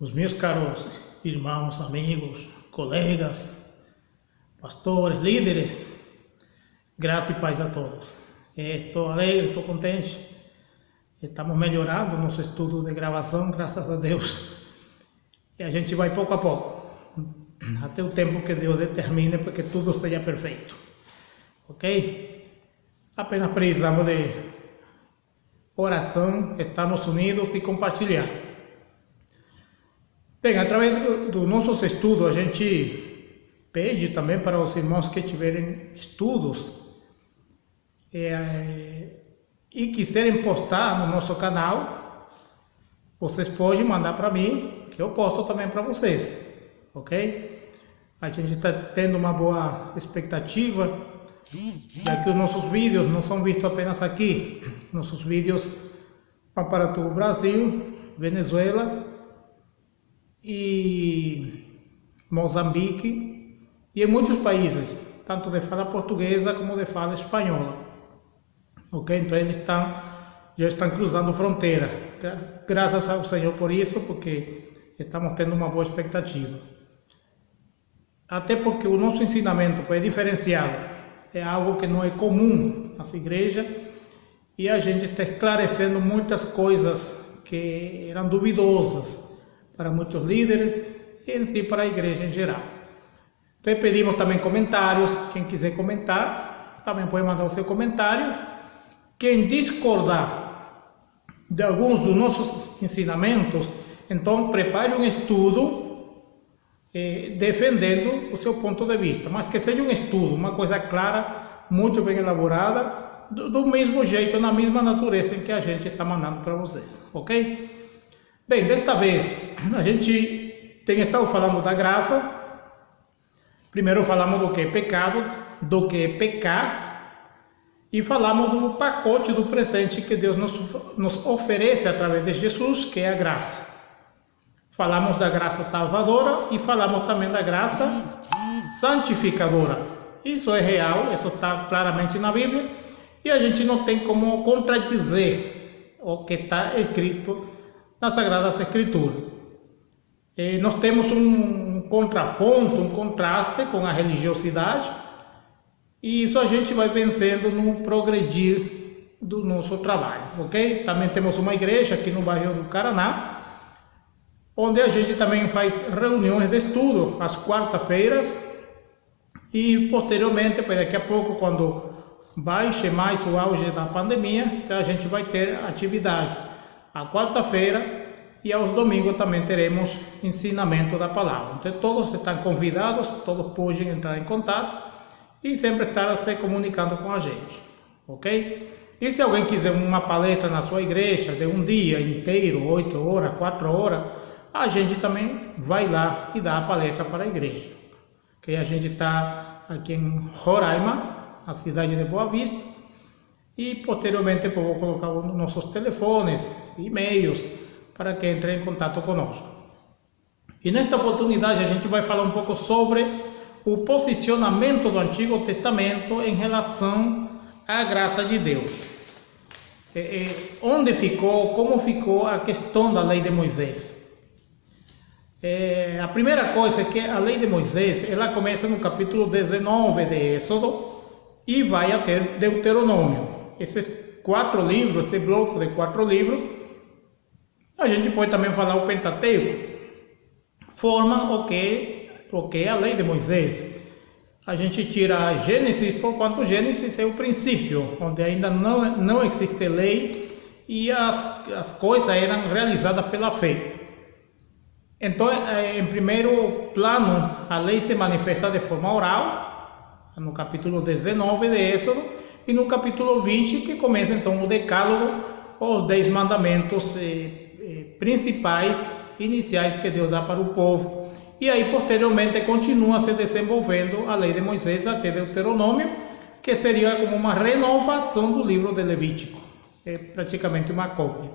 Os meus caros irmãos, amigos, colegas, pastores, líderes, graça e paz a todos. Estou alegre, estou contente. Estamos melhorando o nosso estudo de gravação, graças a Deus. E a gente vai pouco a pouco, até o tempo que Deus determine para que tudo seja perfeito. Ok? Apenas precisamos de oração, estarmos unidos e compartilhar. Bem, através dos nossos estudos, a gente pede também para os irmãos que tiverem estudos e quiserem postar no nosso canal, vocês podem mandar para mim, que eu posto também para vocês, ok? A gente está tendo uma boa expectativa, já que os nossos vídeos não são vistos apenas aqui. Nossos vídeos vão para todo o Brasil, Venezuela e Moçambique e em muitos países, tanto de fala portuguesa como de fala espanhola. Ok? Então eles já estão cruzando fronteira. Graças ao Senhor por isso, porque estamos tendo uma boa expectativa. Até porque o nosso ensinamento é diferenciado, é algo que não é comum nas igrejas e a gente está esclarecendo muitas coisas que eram duvidosas para muitos líderes e em si para a igreja em geral. Então pedimos também comentários, quem quiser comentar também pode mandar o seu comentário. Quem discordar de alguns dos nossos ensinamentos, então prepare um estudo defendendo o seu ponto de vista, mas que seja um estudo, uma coisa clara, muito bem elaborada, do mesmo jeito, na mesma natureza em que a gente está mandando para vocês, ok? Bem, desta vez a gente tem estado falando da graça. Primeiro falamos do que é pecado, do que é pecar, e falamos do pacote do presente que Deus nos oferece através de Jesus, que é a graça. Falamos da graça salvadora e falamos também da graça santificadora. Isso é real, isso está claramente na Bíblia e a gente não tem como contradizer o que está escrito nas Sagradas Escrituras. Nós temos um contraponto, um contraste com a religiosidade e isso a gente vai vencendo no progredir do nosso trabalho, ok? Também temos uma igreja aqui no bairro do Caraná, onde a gente também faz reuniões de estudo às quarta-feiras e posteriormente, daqui a pouco, quando baixe mais o auge da pandemia, a gente vai ter atividade à quarta-feira e aos domingos também teremos ensinamento da palavra. Então todos estão convidados, todos podem entrar em contato e sempre estar se comunicando com a gente, ok? E se alguém quiser uma palestra na sua igreja de um dia inteiro, 8 horas, 4 horas, a gente também vai lá e dá a palestra para a igreja. Que a gente está aqui em Roraima, a cidade de Boa Vista, e posteriormente eu vou colocar os nossos telefones, e-mails, para que entre em contato conosco. E nesta oportunidade a gente vai falar um pouco sobre o posicionamento do Antigo Testamento em relação à graça de Deus. Onde ficou, como ficou a questão da lei de Moisés. A primeira coisa é que a lei de Moisés, ela começa no capítulo 19 de Êxodo e vai até Deuteronômio. Esses 4 livros, esse bloco de 4 livros, a gente pode também falar o Pentateuco, formam o que é a lei de Moisés. A gente tira Gênesis, por quanto Gênesis é o princípio, onde ainda não existe lei e as coisas eram realizadas pela fé. Então, em primeiro plano, a lei se manifesta de forma oral, no capítulo 19 de Êxodo, e no capítulo 20, que começa então o decálogo, os 10 mandamentos principais, iniciais que Deus dá para o povo. E aí, posteriormente, continua se desenvolvendo a lei de Moisés até Deuteronômio, que seria como uma renovação do livro de Levítico. É praticamente uma cópia.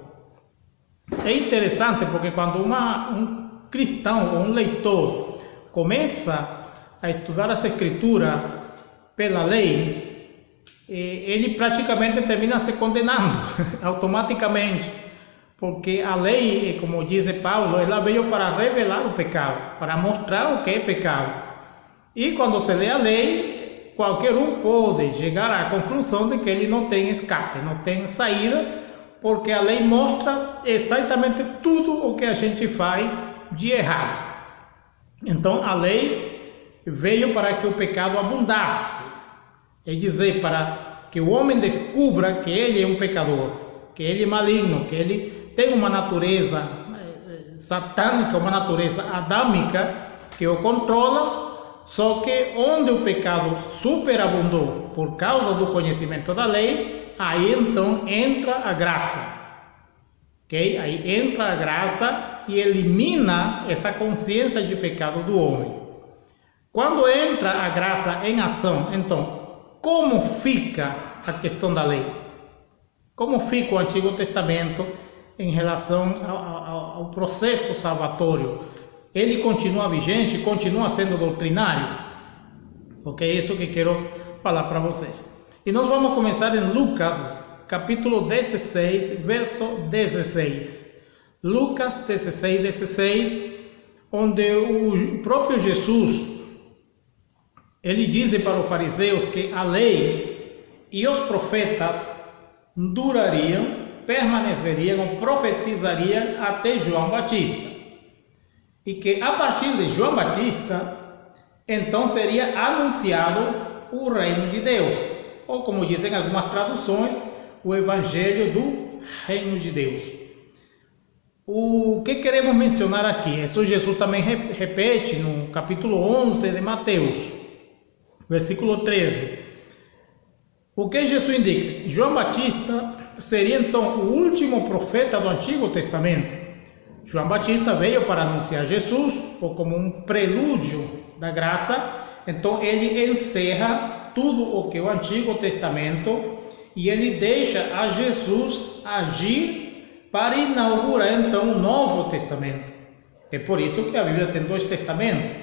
É interessante porque quando um cristão ou um leitor começa a estudar as Escrituras pela lei, ele praticamente termina se condenando automaticamente, porque a lei, como diz Paulo, ela veio para revelar o pecado, para mostrar o que é pecado. E quando se lê a lei, qualquer um pode chegar à conclusão de que ele não tem escape, não tem saída, porque a lei mostra exatamente tudo o que a gente faz de errado. Então a lei veio para que o pecado abundasse, é dizer, para que o homem descubra que ele é um pecador, que ele é maligno, que ele tem uma natureza satânica, uma natureza adâmica que o controla, só que onde o pecado superabundou por causa do conhecimento da lei, aí então entra a graça, ok? Aí entra a graça e elimina essa consciência de pecado do homem. Quando entra a graça em ação, então, como fica a questão da lei? Como fica o Antigo Testamento em relação ao processo salvatório? Ele continua vigente, continua sendo doutrinário? Ok? É isso que quero falar para vocês. E nós vamos começar em Lucas, capítulo 16, verso 16. Lucas 16, 16, onde o próprio Jesus, ele diz para os fariseus que a lei e os profetas durariam, permaneceriam ou profetizariam até João Batista. E que a partir de João Batista, então seria anunciado o reino de Deus. Ou como dizem algumas traduções, o evangelho do reino de Deus. O que queremos mencionar aqui? Isso Jesus também repete no capítulo 11 de Mateus, versículo 13. O que Jesus indica? João Batista seria então o último profeta do Antigo Testamento. João Batista veio para anunciar Jesus, ou como um prelúdio da graça. Então ele encerra tudo o que é o Antigo Testamento e ele deixa a Jesus agir para inaugurar então o Novo Testamento. É por isso que a Bíblia tem dois testamentos.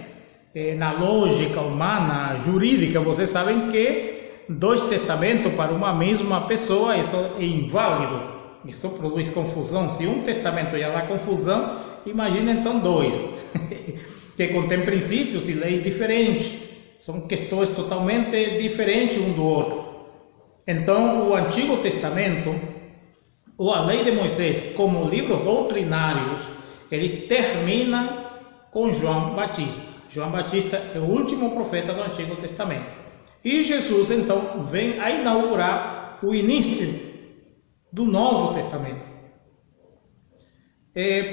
Na lógica humana, jurídica, vocês sabem que dois testamentos para uma mesma pessoa, isso é inválido. Isso produz confusão. Se um testamento já dá confusão, imagina então dois, que contém princípios e leis diferentes. São questões totalmente diferentes um do outro. Então, o Antigo Testamento, ou a Lei de Moisés, como livros doutrinários, ele termina com João Batista. João Batista é o último profeta do Antigo Testamento. E Jesus, então, vem a inaugurar o início do Novo Testamento.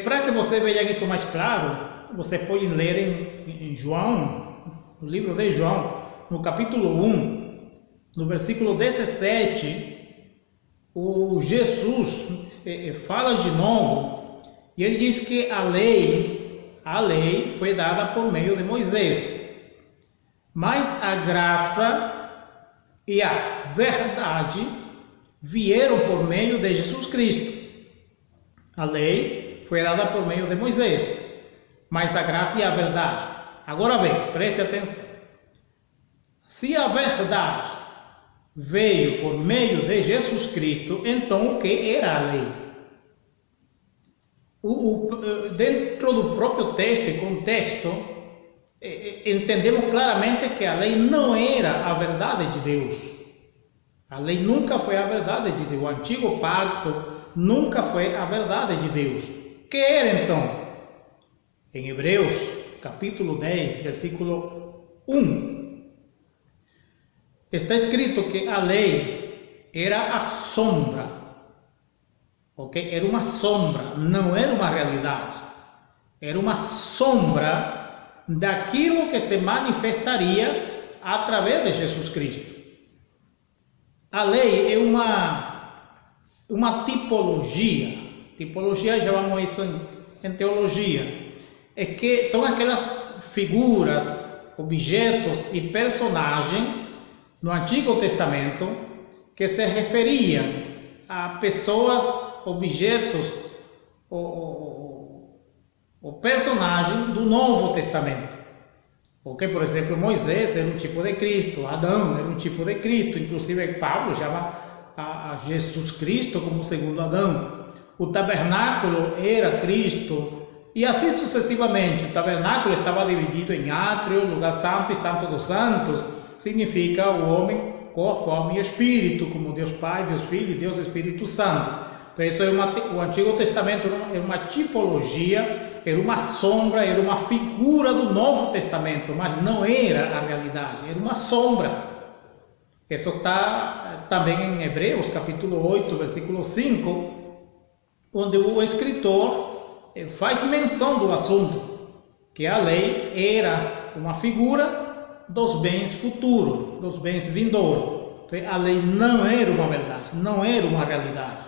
Para que você veja isso mais claro, você pode ler em João, no livro de João, no capítulo 1, no versículo 17, o Jesus fala de novo, e ele diz que a lei foi dada por meio de Moisés, mas a graça e a verdade vieram por meio de Jesus Cristo. A lei foi dada por meio de Moisés, mas a graça e a verdade. Agora bem, preste atenção. Se a verdade veio por meio de Jesus Cristo, então o que era a lei? Dentro do próprio texto e contexto, entendemos claramente que a lei não era a verdade de Deus. A lei nunca foi a verdade de Deus. O antigo pacto nunca foi a verdade de Deus. O que era então? Em Hebreus, capítulo 10, versículo 1, está escrito que a lei era a sombra. Ok? Era uma sombra, não era uma realidade. Era uma sombra daquilo que se manifestaria através de Jesus Cristo. A lei é uma tipologia. Tipologia, chamamos isso em teologia. É que são aquelas figuras, objetos e personagens no Antigo Testamento que se referiam a pessoas, objetos ou personagens do Novo Testamento. Porque, por exemplo, Moisés era um tipo de Cristo, Adão era um tipo de Cristo, inclusive Paulo chama a Jesus Cristo como segundo Adão. o tabernáculo era Cristo, e assim sucessivamente. O tabernáculo estava dividido em átrio, lugar santo e santo dos santos, significa o homem, corpo, alma e espírito, como Deus Pai, Deus Filho e Deus Espírito Santo. Então isso o Antigo Testamento era uma tipologia, era uma sombra, era uma figura do Novo Testamento, mas não era a realidade, era uma sombra. Isso está também em Hebreus, capítulo 8, versículo 5, onde o escritor faz menção do assunto, que a lei era uma figura dos bens futuros, dos bens vindouros. Então, a lei não era uma verdade, não era uma realidade.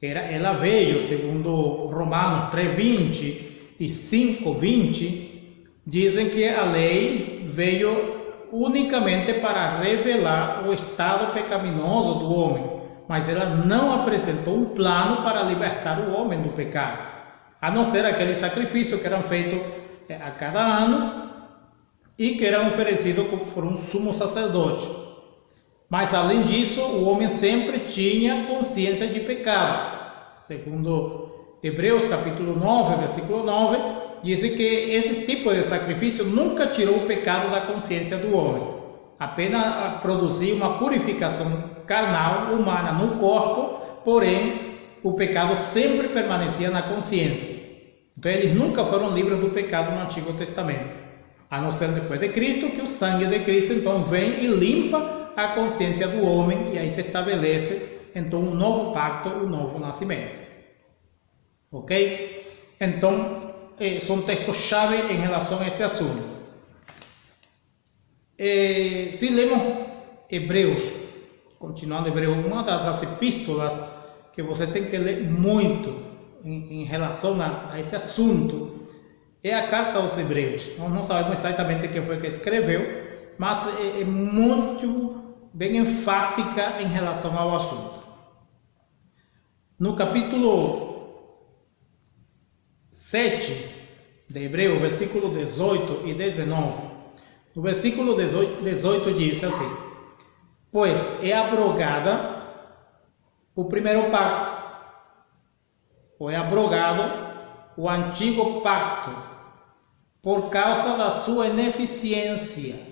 Ela veio, segundo Romanos 3:20 e 5:20, dizem que a lei veio unicamente para revelar o estado pecaminoso do homem, mas ela não apresentou um plano para libertar o homem do pecado, a não ser aquele sacrifício que eram feitos a cada ano e que eram oferecidos por um sumo sacerdote. Mas além disso, o homem sempre tinha consciência de pecado. Segundo Hebreus capítulo 9, versículo 9, diz que esse tipo de sacrifício nunca tirou o pecado da consciência do homem, apenas produzia uma purificação carnal, humana no corpo, porém o pecado sempre permanecia na consciência. Então eles nunca foram livres do pecado no Antigo Testamento, a não ser depois de Cristo, que o sangue de Cristo então vem e limpa a consciência do homem, e aí se estabelece então um novo pacto, um novo nascimento. Ok? Então são textos-chave em relação a esse assunto. Se lemos Hebreus, continuando Hebreus, uma das epístolas que você tem que ler muito em relação a esse assunto é a carta aos Hebreus. Nós não sabemos exatamente quem foi que escreveu, mas é muito bem enfática em relação ao assunto. No capítulo 7 de Hebreus, versículo 18 e 19, no versículo 18 diz assim: pois é abrogada o primeiro pacto, ou é abrogado o antigo pacto, por causa da sua ineficiência.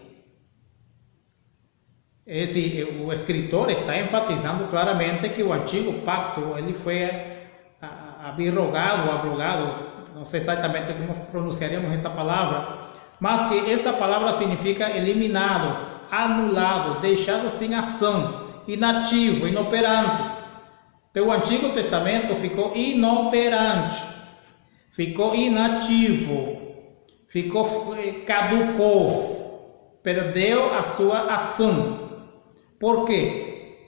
O escritor está enfatizando claramente que o antigo pacto ele foi abrogado, não sei exatamente como pronunciaremos essa palavra, mas que essa palavra significa eliminado, anulado, deixado sem ação, inativo, inoperante. Então o Antigo Testamento ficou inoperante, ficou inativo, caducou, perdeu a sua ação. Por quê?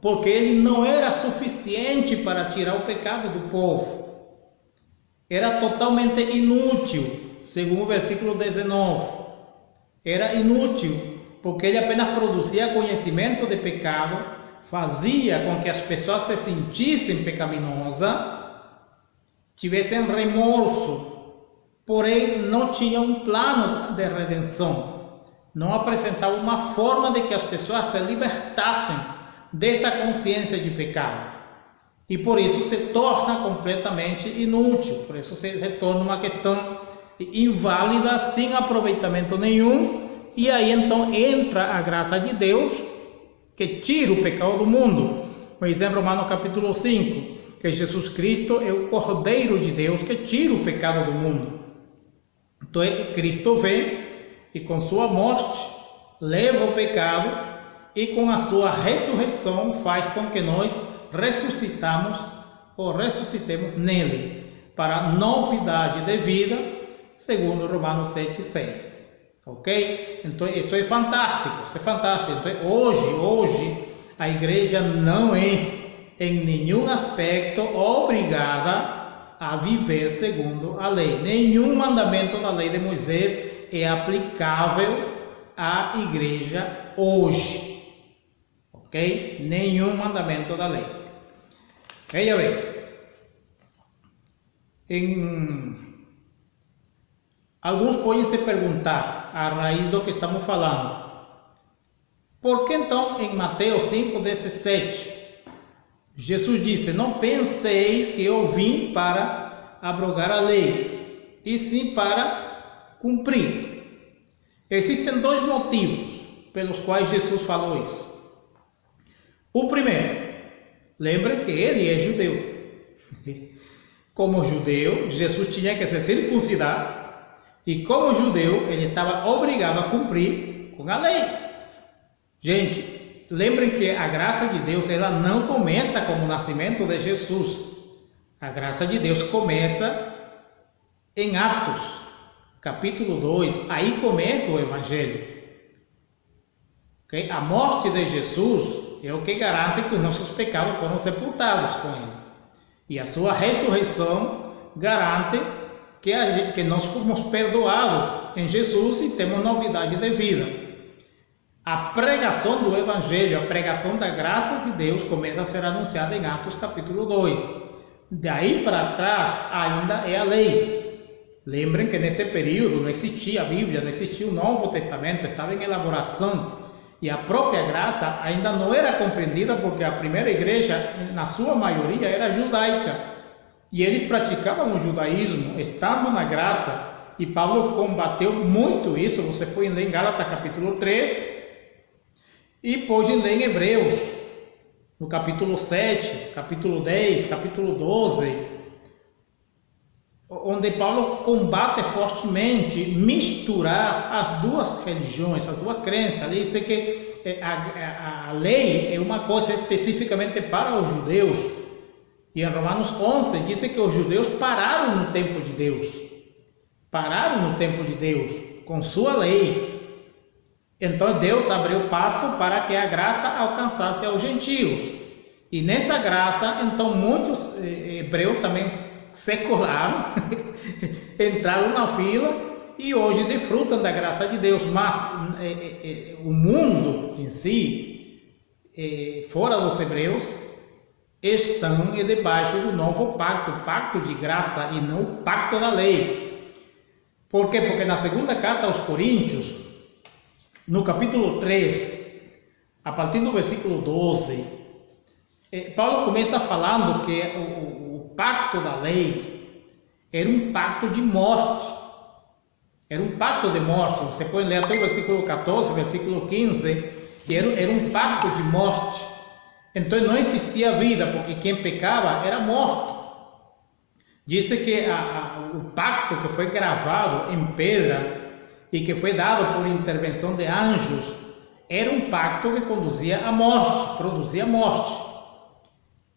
Porque ele não era suficiente para tirar o pecado do povo. Era totalmente inútil, segundo o versículo 19. Era inútil, porque ele apenas produzia conhecimento de pecado, fazia com que as pessoas se sentissem pecaminosas, tivessem remorso, porém não tinha um plano de redenção, não apresentava uma forma de que as pessoas se libertassem dessa consciência de pecado. E por isso se torna completamente inútil, por isso se torna uma questão inválida, sem aproveitamento nenhum, e aí então entra a graça de Deus, que tira o pecado do mundo. Por exemplo, Romanos capítulo 5, que Jesus Cristo é o Cordeiro de Deus que tira o pecado do mundo. Então Cristo vem e com sua morte leva o pecado, e com a sua ressurreição faz com que nós ressuscitemos nele, para novidade de vida, segundo Romanos 7:6. Ok? Então isso é fantástico, Então hoje a igreja não é em nenhum aspecto obrigada a viver segundo a lei. Nenhum mandamento da lei de Moisés é aplicável à igreja hoje. Ok? Nenhum mandamento da lei. Veja bem. Alguns podem se perguntar, a raiz do que estamos falando, por que então em Mateus 5:17 Jesus disse: não penseis que eu vim para abrogar a lei, e sim para cumprir. Existem dois motivos pelos quais Jesus falou isso. O primeiro, lembra que ele é judeu. Como judeu, Jesus tinha que se circuncidar, e como judeu, ele estava obrigado a cumprir com a lei. Gente, lembrem que a graça de Deus, ela não começa com o nascimento de Jesus. A graça de Deus começa em Atos, capítulo 2, aí começa o Evangelho. Okay? A morte de Jesus é o que garante que os nossos pecados foram sepultados com ele. E a sua ressurreição garante que nós fomos perdoados em Jesus e temos novidade de vida. A pregação do Evangelho, a pregação da graça de Deus começa a ser anunciada em Atos capítulo 2. Daí para trás ainda é a lei. Lembrem que nesse período não existia a Bíblia, não existia o Novo Testamento, estava em elaboração. E a própria graça ainda não era compreendida porque a primeira igreja, na sua maioria, era judaica. E eles praticavam o judaísmo, estando na graça. E Paulo combateu muito isso. Você pode ler em Gálatas capítulo 3 e pode ler em Hebreus, no capítulo 7, capítulo 10, capítulo 12, onde Paulo combate fortemente misturar as duas religiões, as duas crenças. Ele diz que a lei é uma coisa especificamente para os judeus. E em Romanos 11 diz que os judeus pararam no tempo de Deus. Pararam no tempo de Deus, com sua lei. Então Deus abriu passo para que a graça alcançasse aos gentios. E nessa graça, então muitos hebreus também se colaram, entraram na fila e hoje desfrutam da graça de Deus. Mas o mundo em si, fora dos hebreus, estão debaixo do novo pacto, o pacto de graça e não o pacto da lei. Por quê? Porque na segunda carta aos Coríntios, no capítulo 3, a partir do versículo 12, Paulo começa falando que o pacto da lei era um pacto de morte. Era um pacto de morte. Você pode ler até o versículo 14, versículo 15, que era um pacto de morte. Então não existia vida, porque quem pecava era morto. Disse que o pacto que foi gravado em pedra e que foi dado por intervenção de anjos era um pacto que conduzia à morte, produzia morte.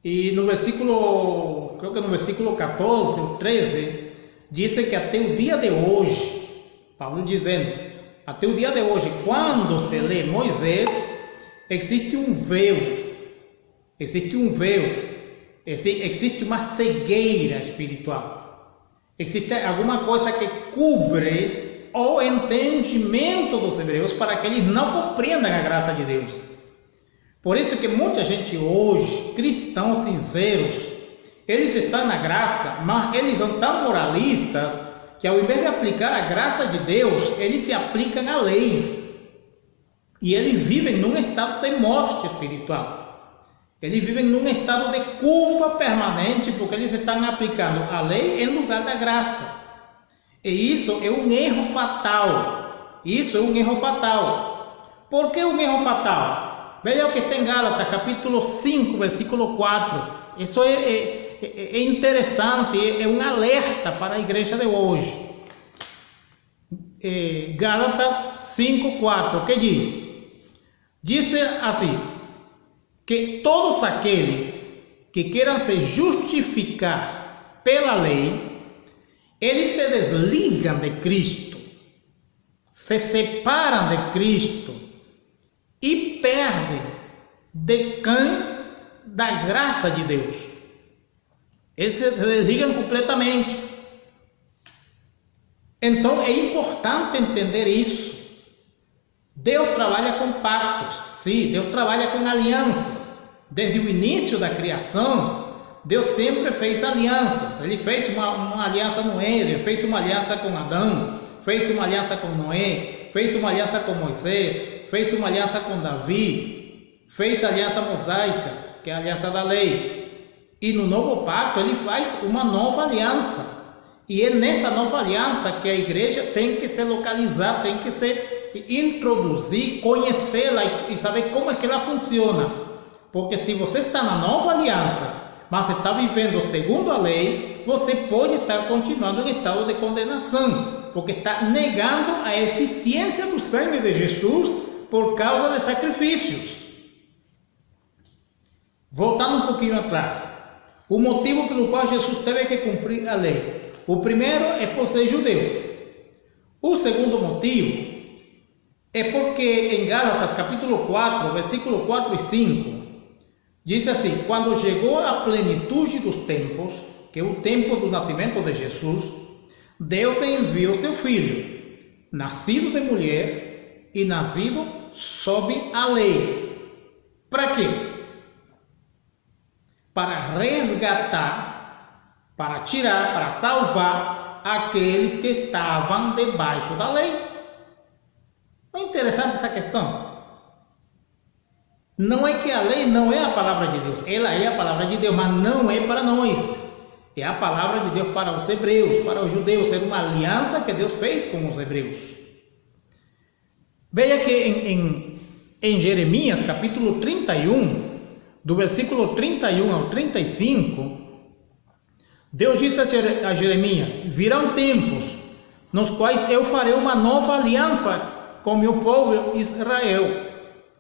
E no versículo, creo que no versículo 14 ou 13, diz que até o dia de hoje, Paulo dizendo, até o dia de hoje, quando se lê Moisés, existe um véu, existe uma cegueira espiritual, existe alguma coisa que cobre o entendimento dos hebreus para que eles não compreendam a graça de Deus. Por isso que muita gente hoje, cristãos sinceros, eles estão na graça, mas eles são tão moralistas que ao invés de aplicar a graça de Deus, eles se aplicam à lei. E eles vivem num estado de morte espiritual. Eles vivem num estado de culpa permanente porque eles estão aplicando a lei em lugar da graça. E isso é um erro fatal. Isso é um erro fatal. Por que um erro fatal? Veja o que tem em Gálatas, capítulo 5, versículo 4. Isso é interessante, é um alerta para a igreja de hoje. Gálatas 5, 4, o que diz? Diz assim, que todos aqueles que queiram se justificar pela lei, eles se desligam de Cristo, se separam de Cristo, e perdem da graça de Deus. Eles se desligam completamente. Então é importante entender isso. Deus trabalha com pactos, sim, Deus trabalha com alianças. Desde o início da criação, Deus sempre fez alianças. Ele fez uma aliança no Éden, fez uma aliança com Adão, fez uma aliança com Noé, fez uma aliança com Moisés, fez uma aliança com Davi, fez aliança mosaica, que é a aliança da lei. E no novo pacto ele faz uma nova aliança. E é nessa nova aliança que a igreja tem que se localizar, tem que se introduzir, conhecê-la e saber como é que ela funciona. Porque se você está na nova aliança, mas está vivendo segundo a lei, você pode estar continuando em estado de condenação, porque está negando a eficiência do sangue de Jesus por causa de sacrifícios. Voltando um pouquinho atrás, o motivo pelo qual Jesus teve que cumprir a lei. O primeiro é por ser judeu. O segundo motivo é porque em Gálatas capítulo 4, versículo 4 e 5, diz assim: quando chegou a plenitude dos tempos, que é o tempo do nascimento de Jesus, Deus enviou seu filho, nascido de mulher e nascido sob a lei. Para quê? Para resgatar, para tirar, para salvar aqueles que estavam debaixo da lei. É interessante essa questão. Não é que a lei não é a palavra de Deus, ela é a palavra de Deus, mas não é para nós. É a palavra de Deus para os hebreus, para os judeus, é uma aliança que Deus fez com os hebreus. Veja que em Jeremias capítulo 31, do versículo 31 ao 35, Deus disse a Jeremias: virão tempos nos quais eu farei uma nova aliança com meu povo Israel.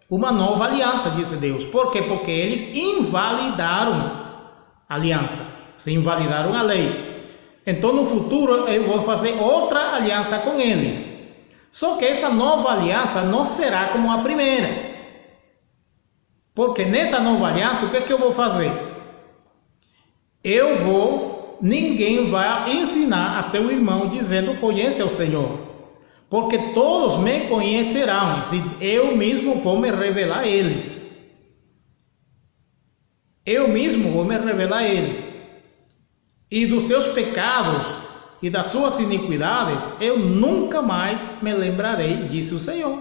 Uma nova aliança, disse Deus. Por quê? Porque eles invalidaram a aliança, se invalidaram a lei. Então no futuro eu vou fazer outra aliança com eles. Só que essa nova aliança não será como a primeira. Porque nessa nova aliança, o que é que eu vou fazer? Ninguém vai ensinar a seu irmão dizendo: conhece ao Senhor, porque todos me conhecerão, e eu mesmo vou me revelar a eles. Eu mesmo vou me revelar a eles. E dos seus pecados e das suas iniquidades eu nunca mais me lembrarei, disse o Senhor.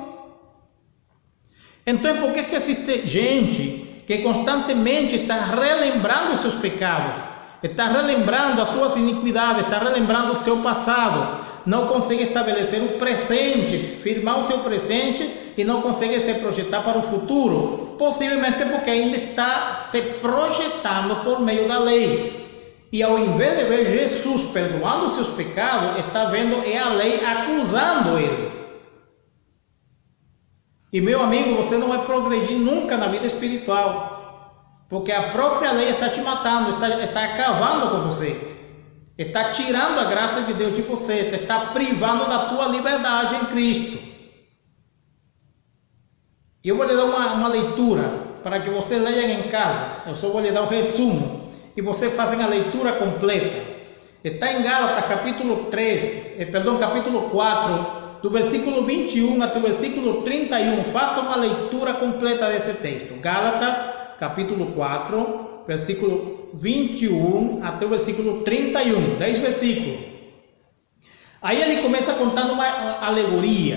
Então, por que existe gente que constantemente está relembrando os seus pecados? Está relembrando as suas iniquidades, está relembrando o seu passado, não consegue estabelecer o presente, firmar o seu presente e não consegue se projetar para o futuro, possivelmente porque ainda está se projetando por meio da lei. E ao invés de ver Jesus perdoando os seus pecados, está vendo a lei acusando ele. E meu amigo, você não vai progredir nunca na vida espiritual. Porque a própria lei está te matando, está acabando com você, está tirando a graça de Deus de você, está privando da tua liberdade em Cristo. Eu vou lhe dar uma leitura para que você leia em casa. Eu só vou lhe dar o resumo e você faça a leitura completa. Está em Gálatas capítulo 4, do versículo 21 até o versículo 31. Faça uma leitura completa desse texto. Gálatas capítulo 4, versículo 21 até o versículo 31, 10 versículos. Aí ele começa contando uma alegoria.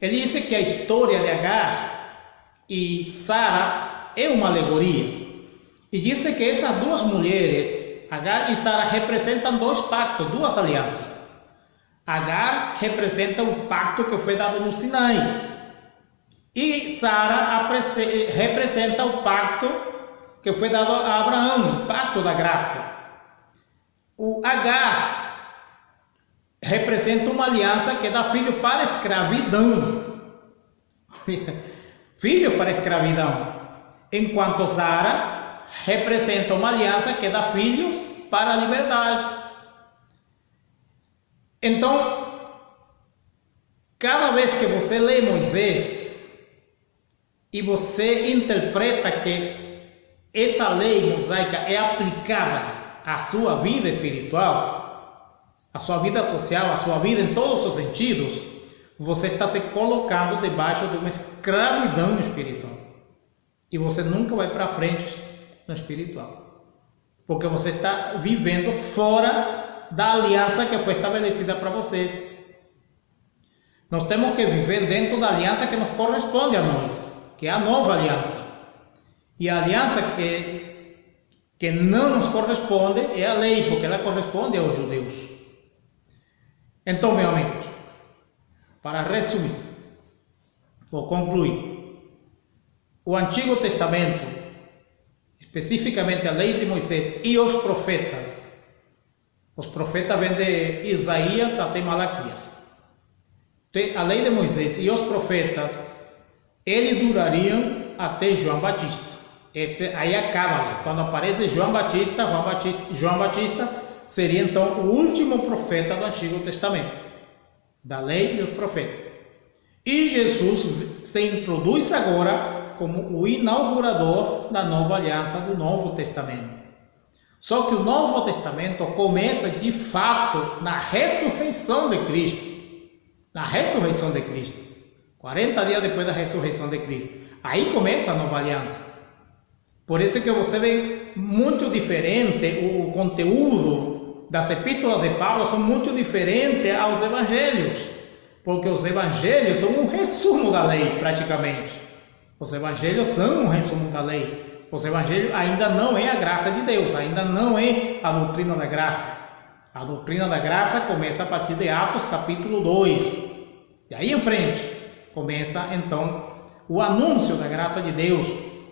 Ele diz que a história de Agar e Sara é uma alegoria. E diz que essas duas mulheres, Agar e Sara, representam dois pactos, duas alianças. Agar representa o pacto que foi dado no Sinai. E Sara representa o pacto que foi dado a Abraão, o pacto da graça. O Agar representa uma aliança que dá filho para a escravidão. Filho para a escravidão. Enquanto Sara representa uma aliança que dá filhos para a liberdade. Então, cada vez que você lê Moisés e você interpreta que essa lei mosaica é aplicada à sua vida espiritual, à sua vida social, à sua vida em todos os sentidos, você está se colocando debaixo de uma escravidão espiritual. E você nunca vai para frente no espiritual. Porque você está vivendo fora da aliança que foi estabelecida para vocês. Nós temos que viver dentro da aliança que nos corresponde a nós, que é a nova aliança. E a aliança que não nos corresponde é a lei, porque ela corresponde aos judeus. Então, meus amigos, para resumir ou concluir, o Antigo Testamento, especificamente a lei de Moisés e os profetas vêm de Isaías até Malaquias. A lei de Moisés e os profetas, eles durariam até João Batista. Aí acaba, quando aparece João Batista seria então o último profeta do Antigo Testamento, da lei e os profetas. E Jesus se introduz agora como o inaugurador da nova aliança do Novo Testamento. Só que o Novo Testamento começa de fato na ressurreição de Cristo. Na ressurreição de Cristo. 40 dias depois da ressurreição de Cristo. Aí começa a nova aliança. Por isso que você vê muito diferente o conteúdo das epístolas de Paulo, são muito diferentes aos evangelhos. Porque os evangelhos são um resumo da lei, praticamente. Os evangelhos são um resumo da lei. Os evangelhos ainda não é a graça de Deus, ainda não é a doutrina da graça. A doutrina da graça começa a partir de Atos capítulo 2. E aí em frente começa então o anúncio da graça de Deus.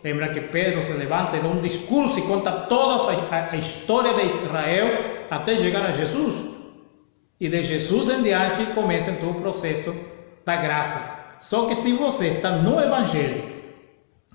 Lembra que Pedro se levanta e dá um discurso e conta toda a história de Israel até chegar a Jesus. E de Jesus em diante começa então o processo da graça. Só que se você está no Evangelho,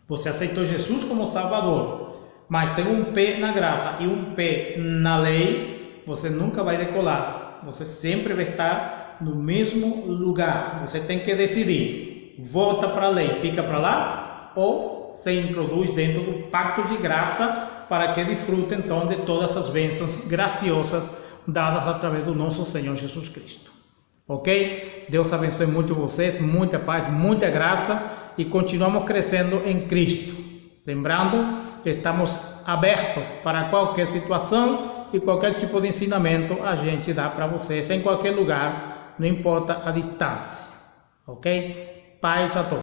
você aceitou Jesus como Salvador, mas tem um pé na graça e um pé na lei, você nunca vai decolar. Você sempre vai estar no mesmo lugar. Você tem que decidir. Volta para a lei, fica para lá, ou se introduz dentro do pacto de graça para que desfrute então de todas as bênçãos graciosas dadas através do nosso Senhor Jesus Cristo. Ok? Deus abençoe muito vocês, muita paz, muita graça e continuamos crescendo em Cristo. Lembrando que estamos abertos para qualquer situação e qualquer tipo de ensinamento a gente dá para vocês em qualquer lugar, não importa a distância. Ok? Paz a todos.